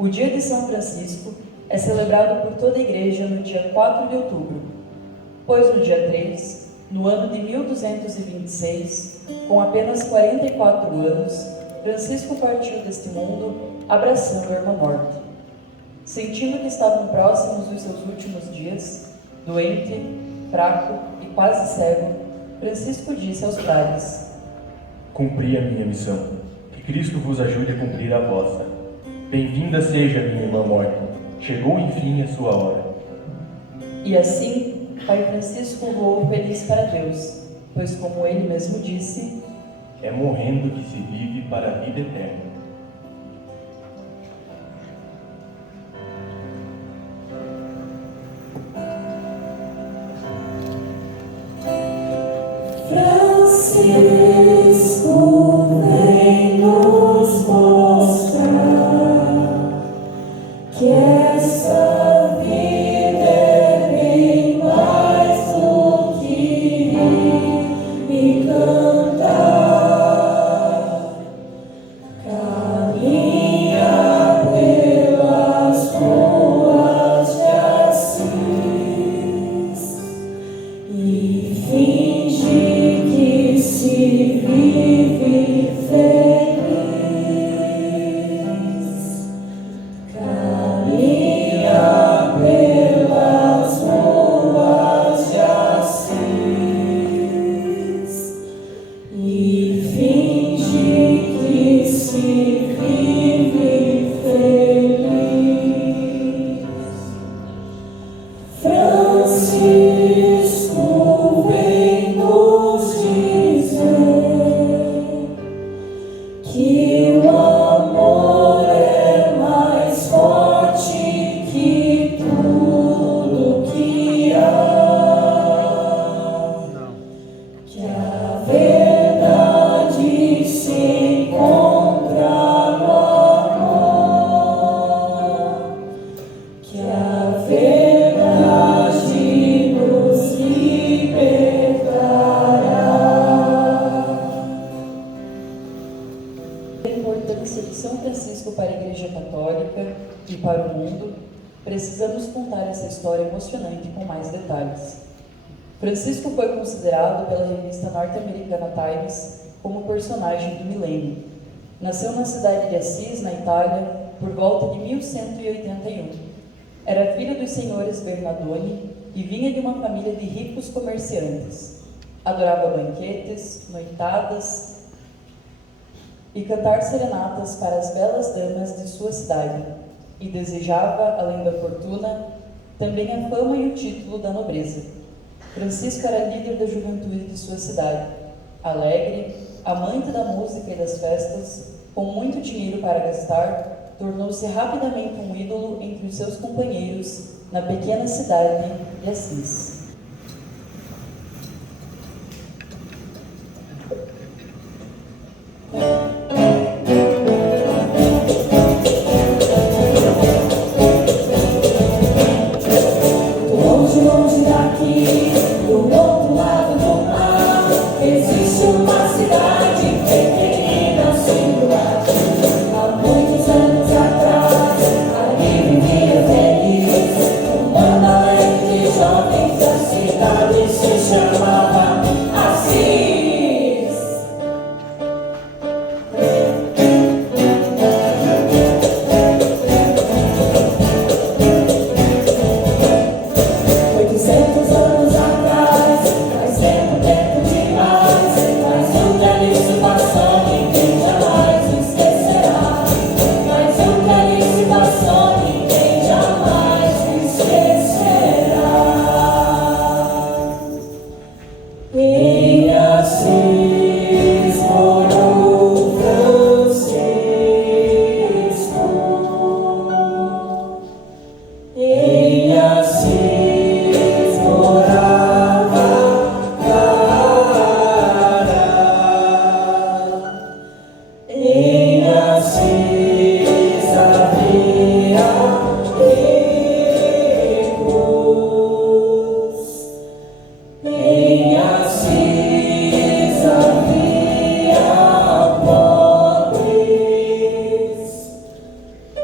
O dia de São Francisco é celebrado por toda a Igreja no dia 4 de outubro, pois no dia 3, no ano de 1226, com apenas 44 anos, Francisco partiu deste mundo abraçando a irmã morte. Sentindo que estavam próximos dos seus últimos dias, doente, fraco e quase cego, Francisco disse aos frades: Cumpri a minha missão, que Cristo vos ajude a cumprir a vossa. Bem-vinda seja minha irmã morta, chegou enfim a sua hora. E assim, Pai Francisco voou feliz para Deus, pois como ele mesmo disse, é morrendo que se vive para a vida eterna. Francisco vem nos mostrar que essa vida é bem mais do que rir e cantar. Caminha pelas ruas de Assis e finge que se vive feliz. Caminha pelas ruas de Assis e finge que se vive feliz. Francisco vem nos dizer que o amor é mais forte que tudo que há, que a verdade se encontra no amor, que a verdade nos libertará. a importância de São Francisco para a Igreja Católica e para o mundo, precisamos contar essa história emocionante com mais detalhes. Francisco foi considerado pela revista norte-americana Times como personagem do milênio. Nasceu na cidade de Assis, na Itália, por volta de 1181. Era filho dos senhores Bernardoni e vinha de uma família de ricos comerciantes. Adorava banquetes, noitadas e cantar serenatas para as belas damas de sua cidade, e desejava, além da fortuna, também a fama e o título da nobreza. Francisco era líder da juventude de sua cidade, alegre, amante da música e das festas, com muito dinheiro para gastar, tornou-se rapidamente um ídolo entre os seus companheiros na pequena cidade de Assis. Longe, longe daqui, do outro lado do mar, existe uma cidade pequenina, singular. Há muitos anos atrás, ali vivia feliz uma galera de jovens. A cidade se chamava Assis. 800 anos atrás, faz tempo, tempo demais, mas um belíssimo passou, ninguém jamais esquecerá. Mas um belíssimo passou, ninguém jamais esquecerá. Em Assis morou Francisco. Em Assis morava Clara. Em Assis havia ricos. Em Assis havia pobres.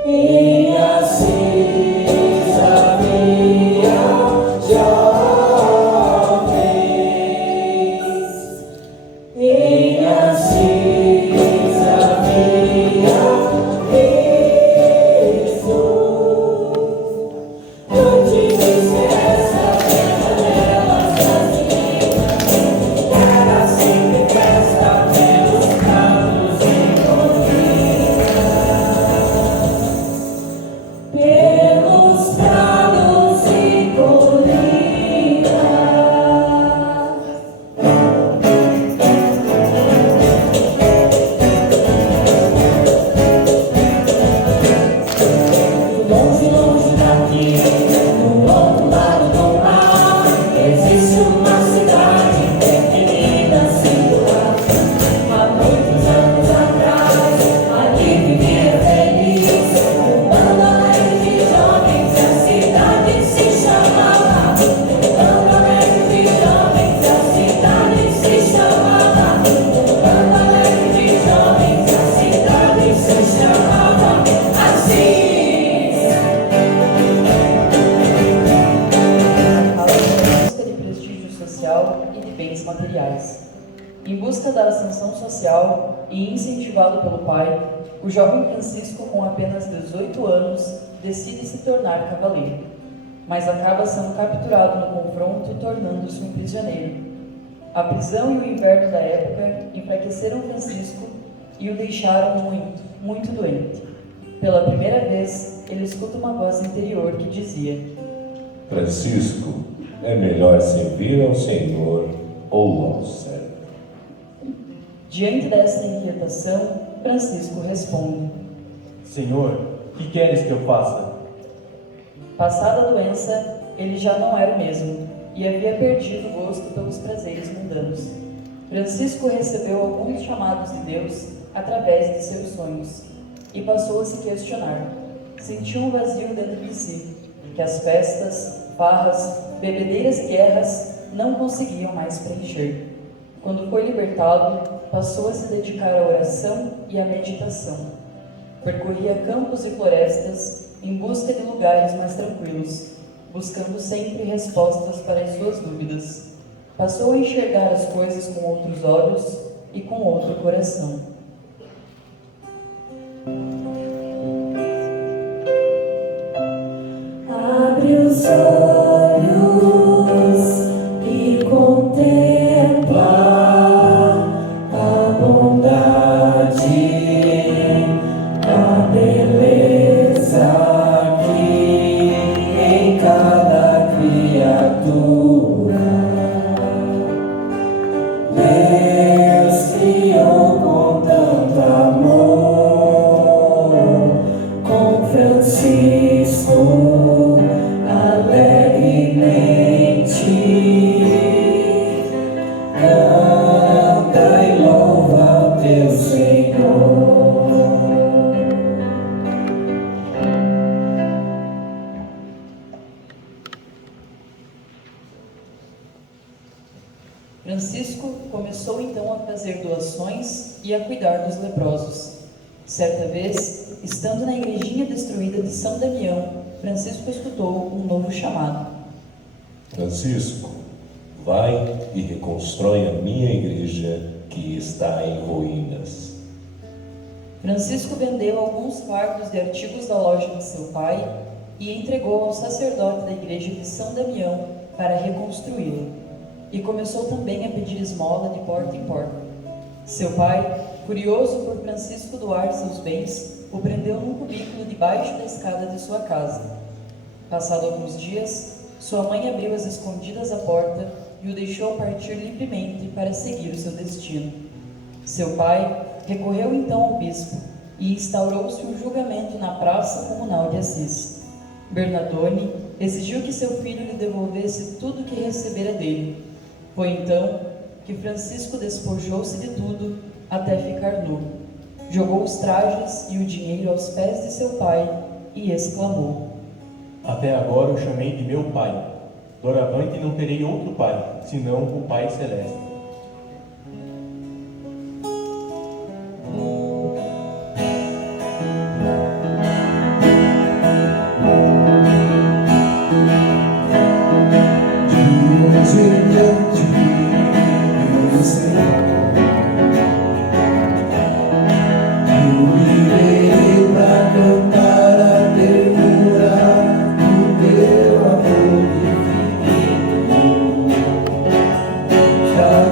Em da ascensão social e incentivado pelo pai, o jovem Francisco, com apenas 18 anos, decide se tornar cavaleiro, mas acaba sendo capturado no confronto, tornando-se um prisioneiro. A prisão e o inverno da época enfraqueceram Francisco e o deixaram muito, muito doente. Pela primeira vez, ele escuta uma voz interior que dizia: Francisco, é melhor servir ao Senhor ou ao servo. Diante desta inquietação, Francisco responde: Senhor, que queres que eu faça? Passada a doença, ele já não era o mesmo e havia perdido o gosto pelos prazeres mundanos. Francisco recebeu alguns chamados de Deus através de seus sonhos e passou a se questionar. Sentiu um vazio dentro de si, que as festas, farras, bebedeiras e guerras não conseguiam mais preencher. Quando foi libertado, passou a se dedicar à oração e à meditação. Percorria campos e florestas em busca de lugares mais tranquilos, buscando sempre respostas para as suas dúvidas. Passou a enxergar as coisas com outros olhos e com outro coração. Abre os olhos e contempla a bondade, a beleza que em cada criatura Deus criou com tanto amor. Com Francisco alegremente canta e louva o teu Senhor. Francisco começou então a fazer doações e a cuidar dos leprosos. Certa vez, estando na igrejinha destruída de São Damião, Francisco escutou um novo chamado. Francisco, vai e reconstrói a minha igreja que está em ruínas. Francisco vendeu alguns fardos de artigos da loja de seu pai e entregou ao sacerdote da igreja de São Damião para reconstruí-la. E começou também a pedir esmola de porta em porta. Seu pai, curioso por Francisco doar seus bens, o prendeu num cubículo debaixo da escada de sua casa. Passado alguns dias, sua mãe abriu às escondidas a porta e o deixou partir livremente para seguir o seu destino. Seu pai recorreu então ao bispo e instaurou-se um julgamento na praça comunal de Assis. Bernardone exigiu que seu filho lhe devolvesse tudo o que recebera dele. Foi então que Francisco despojou-se de tudo até ficar nu. Jogou os trajes e o dinheiro aos pés de seu pai e exclamou: Até agora o chamei de meu pai. Doravante não terei outro pai, senão o Pai Celeste. Tchau.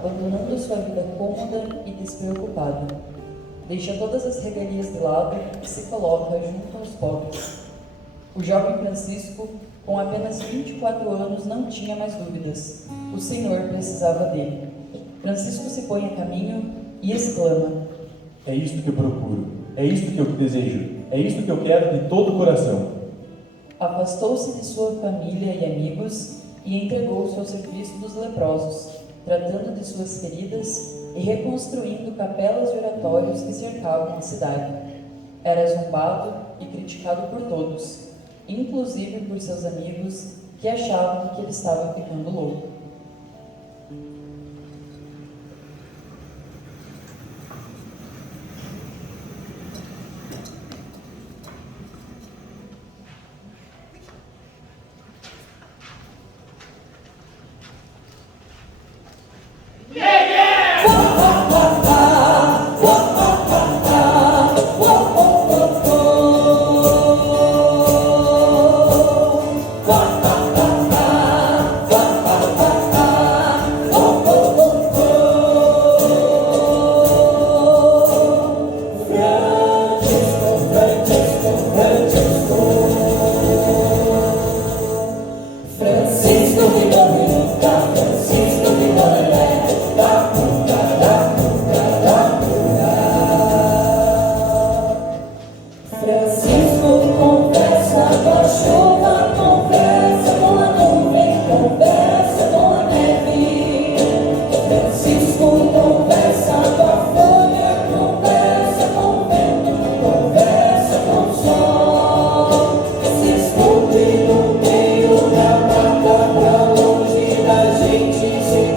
abandonando sua vida cômoda e despreocupada. Deixa todas as regalias de lado e se coloca junto aos pobres. O jovem Francisco, com apenas 24 anos, não tinha mais dúvidas. O Senhor precisava dele. Francisco se põe a caminho e exclama: É isto que eu procuro, é isto que eu desejo, é isto que eu quero de todo o coração. Afastou-se de sua família e amigos e entregou-se ao serviço dos leprosos, tratando de suas feridas e reconstruindo capelas e oratórios que cercavam a cidade. Era zombado e criticado por todos, inclusive por seus amigos, que achavam que ele estava ficando louco. Gente,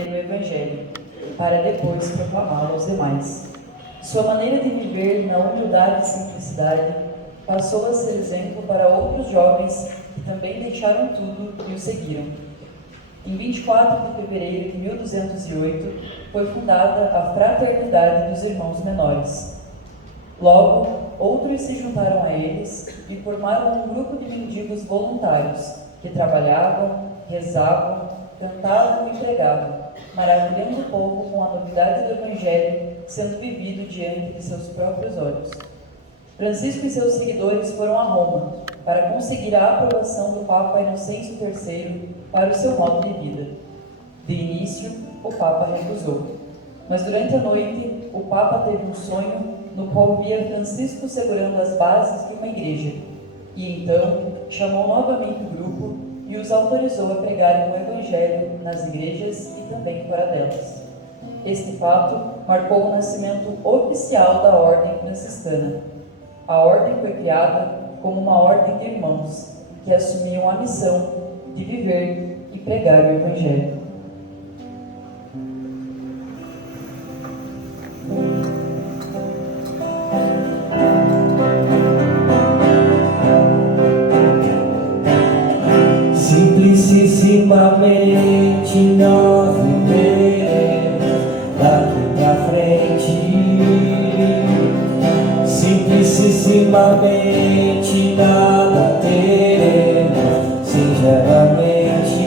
viver o Evangelho, para depois proclamá-lo aos demais. Sua maneira de viver na humildade e simplicidade passou a ser exemplo para outros jovens que também deixaram tudo e o seguiram. Em 24 de fevereiro de 1208, foi fundada a Fraternidade dos Irmãos Menores. Logo, outros se juntaram a eles e formaram um grupo de mendigos voluntários que trabalhavam, rezavam, cantavam e pregavam, maravilhando o povo com a novidade do Evangelho sendo vivido diante de seus próprios olhos. Francisco e seus seguidores foram a Roma para conseguir a aprovação do Papa Inocêncio III para o seu modo de vida. De início, o Papa recusou, mas durante a noite, o Papa teve um sonho no qual via Francisco segurando as bases de uma igreja, e então chamou novamente o grupo e os autorizou a pregarem o Evangelho nas igrejas e também fora delas. Este fato marcou o nascimento oficial da Ordem Franciscana. A Ordem foi criada como uma ordem de irmãos que assumiam a missão de viver e pregar o Evangelho. Simplessimamente nós viveremos daqui pra frente. Simplissimamente nada teremos, sinceramente.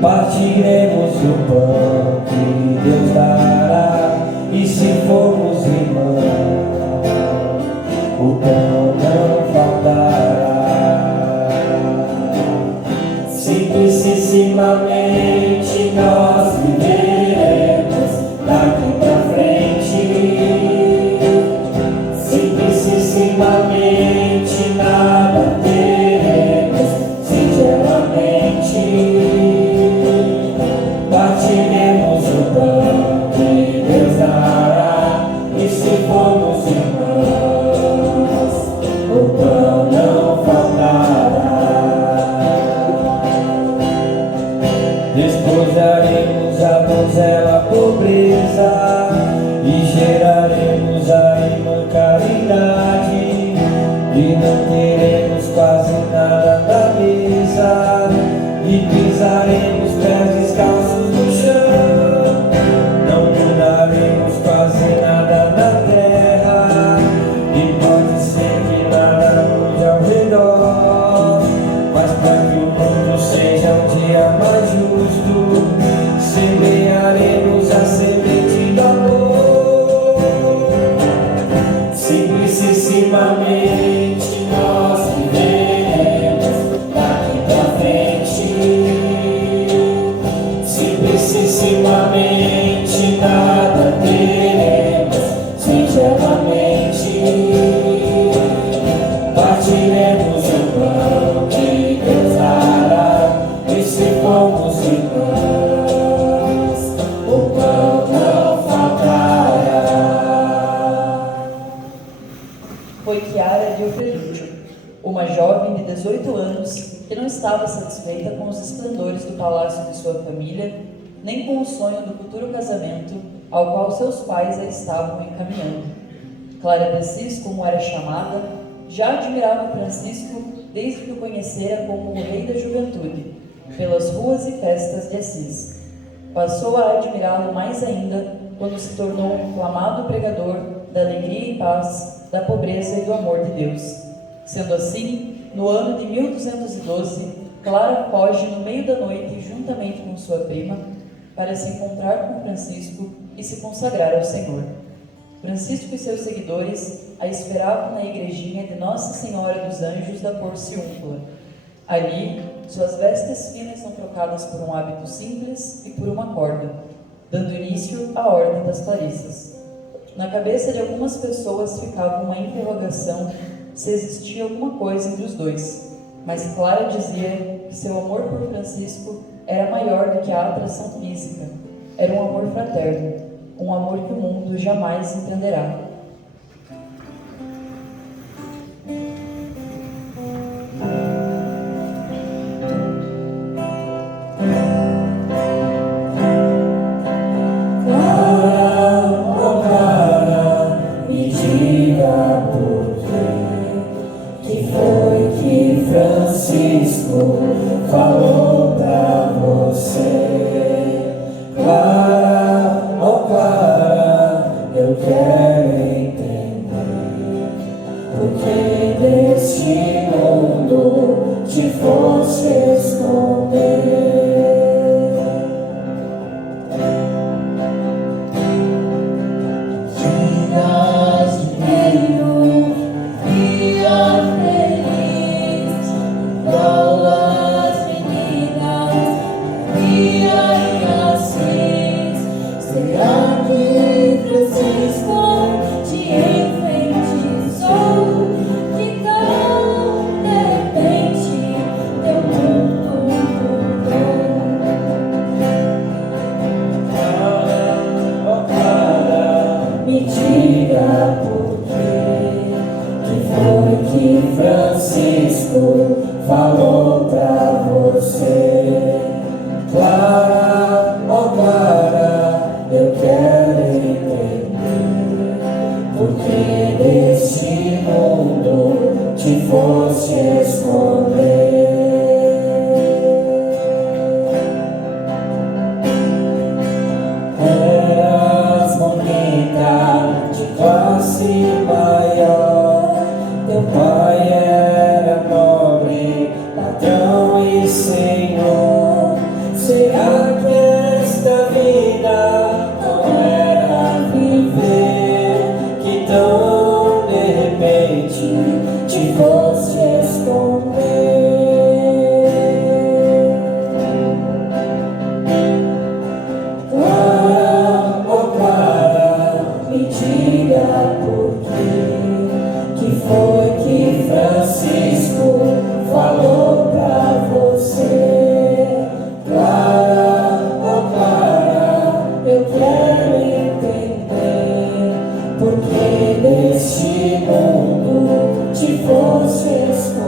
Partiremos o pão que Deus dará, e se formos irmãos, o pão não faltará. Simplissimamente nós viveremos daqui pra frente. Simplissimamente nada teremos, sinceramente. Partiremos o pão que Deus dará, e se formos irmãos, o pão não faltará. Desposaremos a donzela pobreza e geraremos a irmã caridade, e não teremos quase nada na mesa, e pisaremos pés descalços no chão. Não mudaremos quase nada na terra, e pode ser que nada mude ao redor, mas para que o mundo seja um dia mais justo, semearemos a semente do amor. Simplissimamente nós viveremos daqui pra frente. Simplissimamente nada teremos, sinceramente. Partiremos o pão que Deus dará, e se formos irmãos, o pão não faltará. Foi Chiara de Oferúcio, uma jovem de 18 anos que não estava satisfeita com os esplendores do palácio de sua família, nem com o sonho do futuro casamento ao qual seus pais a estavam encaminhando. Clara de Assis, como era chamada, já admirava Francisco desde que o conhecera como o rei da juventude, pelas ruas e festas de Assis. Passou a admirá-lo mais ainda quando se tornou um inflamado pregador da alegria e paz, da pobreza e do amor de Deus. Sendo assim, no ano de 1212, Clara foge no meio da noite juntamente com sua prima para se encontrar com Francisco e se consagrar ao Senhor. Francisco e seus seguidores a esperavam na igrejinha de Nossa Senhora dos Anjos da Porciúncula. Ali, suas vestes finas são trocadas por um hábito simples e por uma corda, dando início à Ordem das Clarissas. Na cabeça de algumas pessoas ficava uma interrogação se existia alguma coisa entre os dois, mas Clara dizia que seu amor por Francisco era maior do que a atração física. Era um amor fraterno, um amor que o mundo jamais entenderá. em Assis. Será que Francisco te enfeitiçou? Que tão de repente teu mundo mudou? Oh Clara, Me diga por quê, que foi que Francisco falou pra você. Clara, oh Clara, Eu quero entender por que desse mundo te fosse esconder. eras bonita, de classe maior. Teu pai era nobre, patrão e senhor. Será que esta vida não era viver? Que tão de repente te fosse esconder? Clara, oh Clara, Me diga por quê, que foi que Francisco falou pra você. Clara, oh Clara, Eu quero entender por que desse mundo te fosse esconder.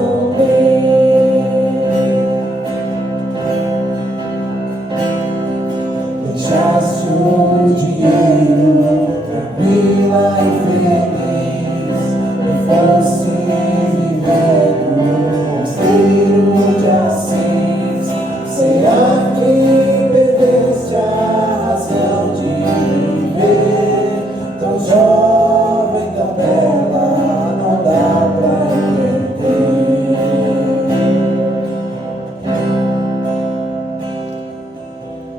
deixaste o dinheiro tranquila e feliz, e fosse viver no mosteiro de Assis. Será que perdeste a razão de viver? Tão jovem, tão bela, não dá pra entender.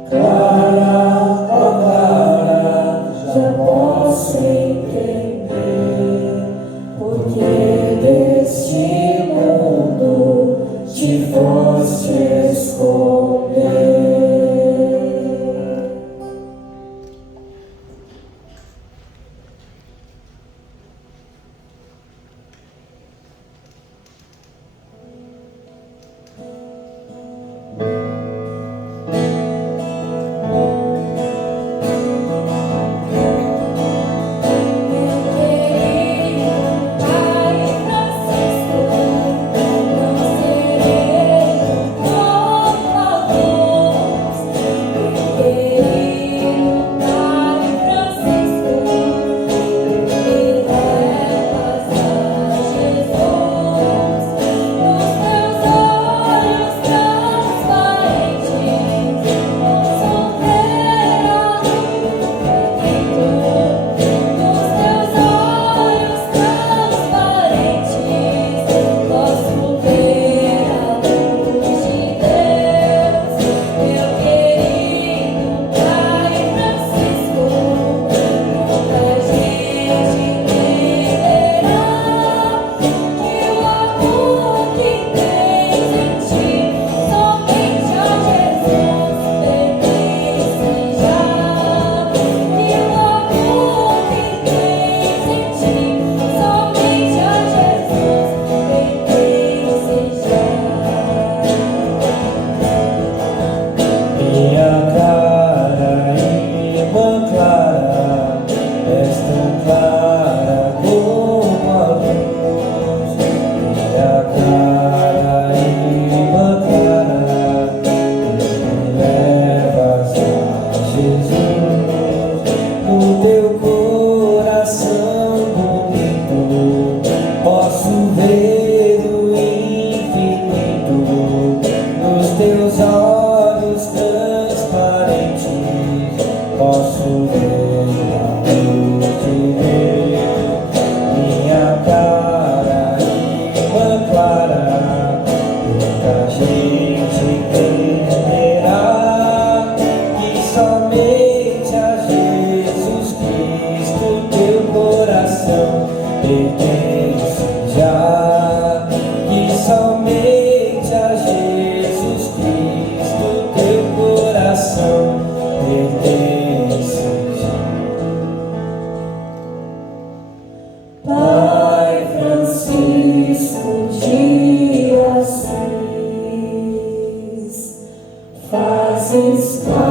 Clara, oh Clara, Já posso entender por que deste mundo te fosse esconder.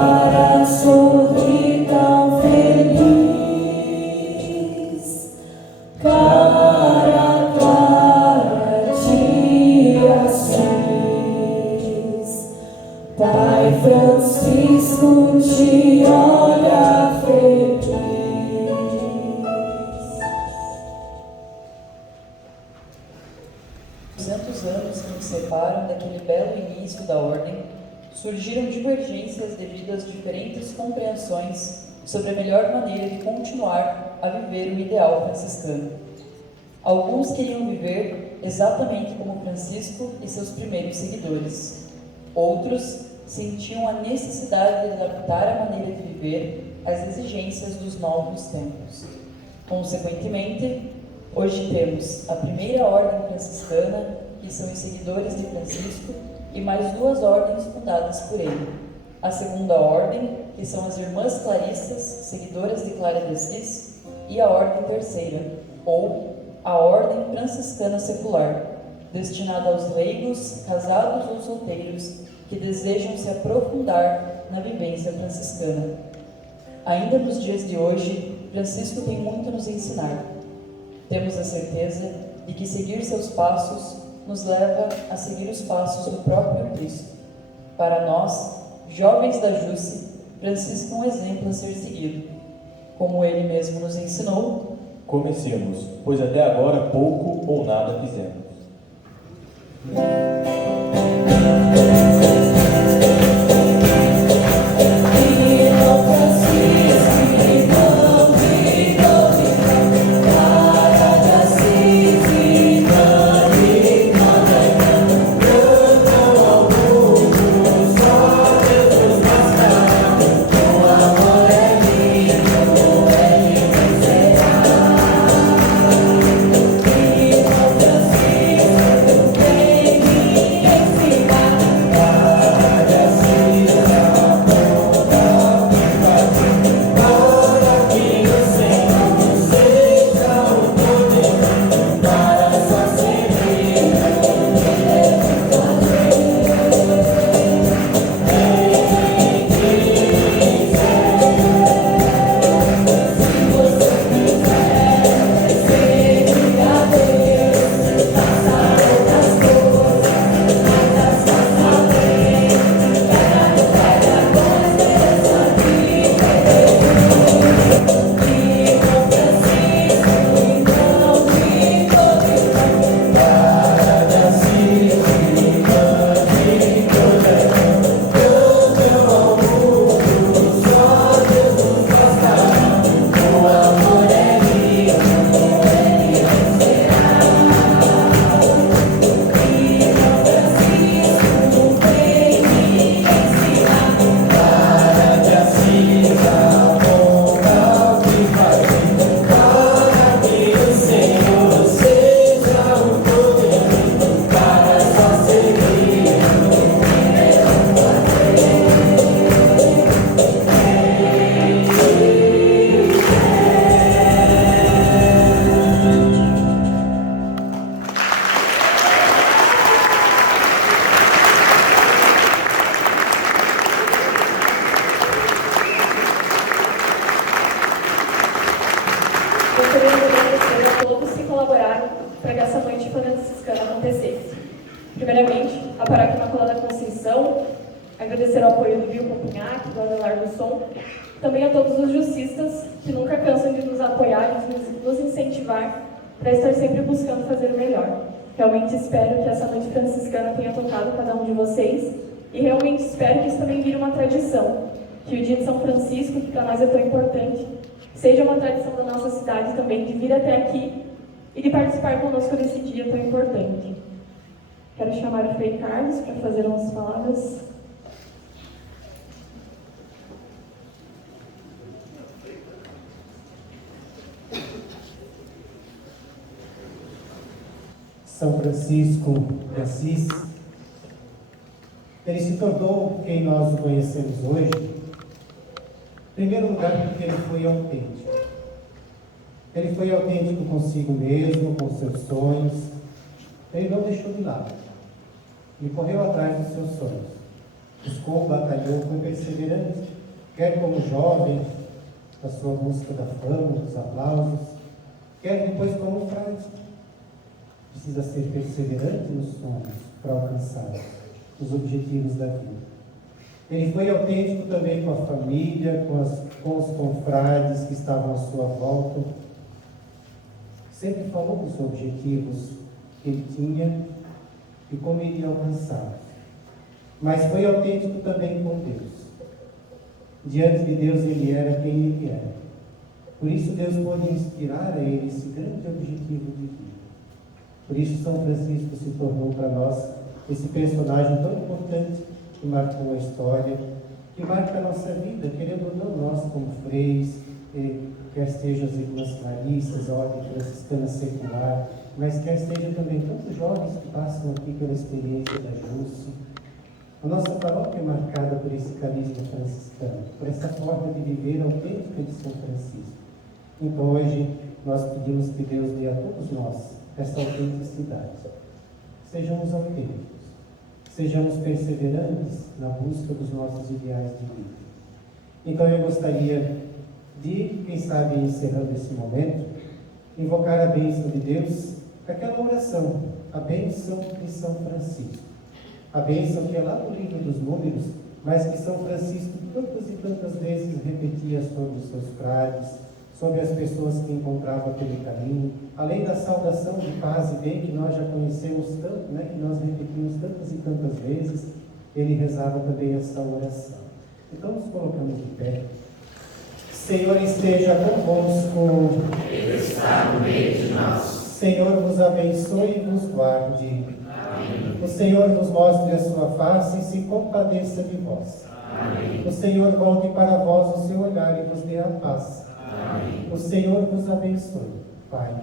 Clara sorri tão feliz. Clara, Clara, te assis. Pai Francisco te olha feliz. 200 anos que nos separam daquele belo início da ordem, surgiram divergências devido às diferentes compreensões sobre a melhor maneira de continuar a viver o ideal franciscano. Alguns queriam viver exatamente como Francisco e seus primeiros seguidores. Outros sentiam a necessidade de adaptar a maneira de viver às exigências dos novos tempos. Consequentemente, hoje temos a primeira ordem franciscana, que são os seguidores de Francisco, e mais 2 ordens fundadas por ele. A segunda ordem, que são as Irmãs Clarissas, seguidoras de Clara de Assis, e a ordem terceira, ou a Ordem Franciscana Secular, destinada aos leigos, casados ou solteiros, que desejam se aprofundar na vivência franciscana. Ainda nos dias de hoje, Francisco tem muito a nos ensinar. Temos a certeza de que seguir seus passos nos leva a seguir os passos do próprio Cristo. Para nós, jovens da Jusce, Francisco é um exemplo a ser seguido. Como ele mesmo nos ensinou, comecemos, pois até agora pouco ou nada fizemos. Gostaria de agradecer a todos que colaboraram para que essa noite franciscana acontecesse. Primeiramente, a Paróquia Imaculada Conceição, agradecer o apoio do Vil Compunhac, do Adelar do Som, também a todos os jussistas que nunca cansam de nos apoiar e nos incentivar para estar sempre buscando fazer o melhor. Realmente espero que essa noite franciscana tenha tocado cada um de vocês e realmente espero que isso também vire uma tradição, que o dia de São Francisco, que para nós é tão importante, seja uma tradição da nossa cidade também de vir até aqui e de participar conosco desse dia tão importante. Quero chamar o Frei Carlos para fazer umas palavras. São Francisco de Assis, ele se tornou quem nós o conhecemos hoje, em primeiro lugar porque ele foi autêntico. Ele foi autêntico consigo mesmo, com seus sonhos. Ele não deixou de lado. Ele correu atrás dos seus sonhos. Buscou, batalhou, foi perseverante. quer como jovem, da sua busca da fama, dos aplausos, quer depois como frade. Precisa ser perseverante nos sonhos para alcançar os objetivos da vida. Ele foi autêntico também com a família, com os confrades que estavam à sua volta. Sempre falou dos objetivos que ele tinha e como iria alcançá-los. Mas foi autêntico também com Deus. Diante de Deus ele era quem ele era. Por isso Deus pôde inspirar a ele esse grande objetivo de vida. Por isso São Francisco se tornou para nós esse personagem tão importante que marcou a história, que marca a nossa vida, querendo ou não, nós como freis, quer sejam as irmãs claristas, a ordem franciscana secular, mas quer sejam também tantos jovens que passam aqui pela experiência da JUSC. A nossa paróquia é marcada por esse carisma franciscano, por essa forma de viver autêntica de São Francisco. Então hoje nós pedimos que Deus dê a todos nós essa autenticidade. Sejamos autênticos. Sejamos perseverantes na busca dos nossos ideais de vida. Então eu gostaria de, quem sabe, encerrando esse momento, invocar a bênção de Deus, aquela oração, a bênção de São Francisco. A bênção que é lá no livro dos Números, mas que São Francisco tantas e tantas vezes repetia sobre os seus frades, sobre as pessoas que encontrava pelo caminho, além da saudação de paz e bem que nós já conhecemos tanto, que nós repetimos tantas e tantas vezes, ele rezava também essa oração. Então nos colocamos de pé. Senhor esteja convosco. Ele está no meio de nós. Senhor vos abençoe e vos guarde. Amém. O Senhor vos mostre a sua face e se compadeça de vós. Amém. O Senhor volte para vós o seu olhar e vos dê a paz. Amém. O Senhor vos abençoe, Pai,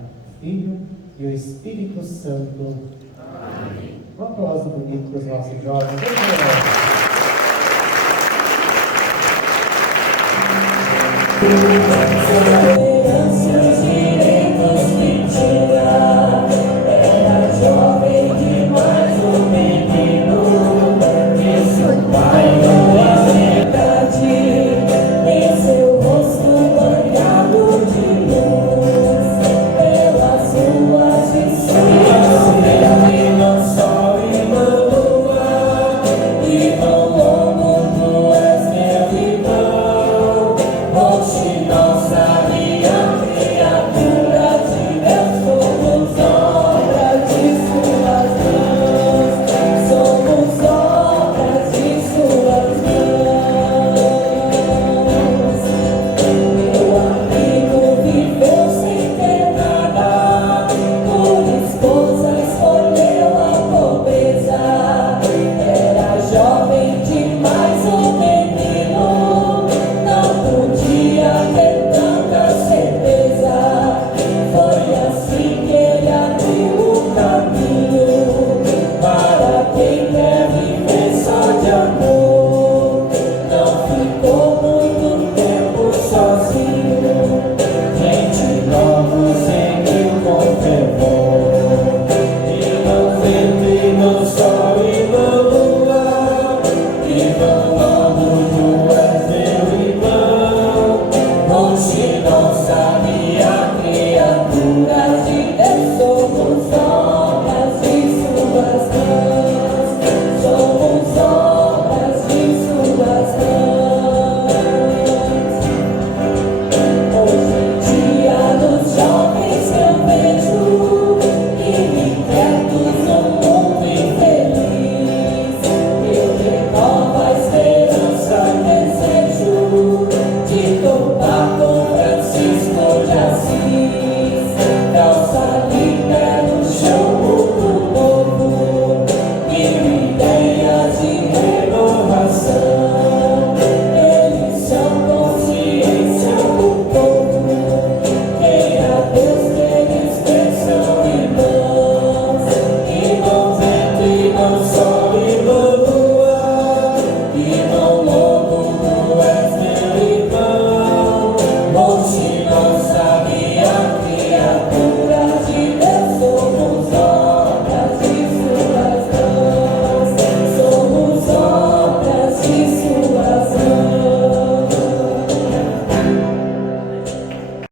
Filho e o Espírito Santo. Amém. Um aplauso bonito para os nossos jovens. Amém.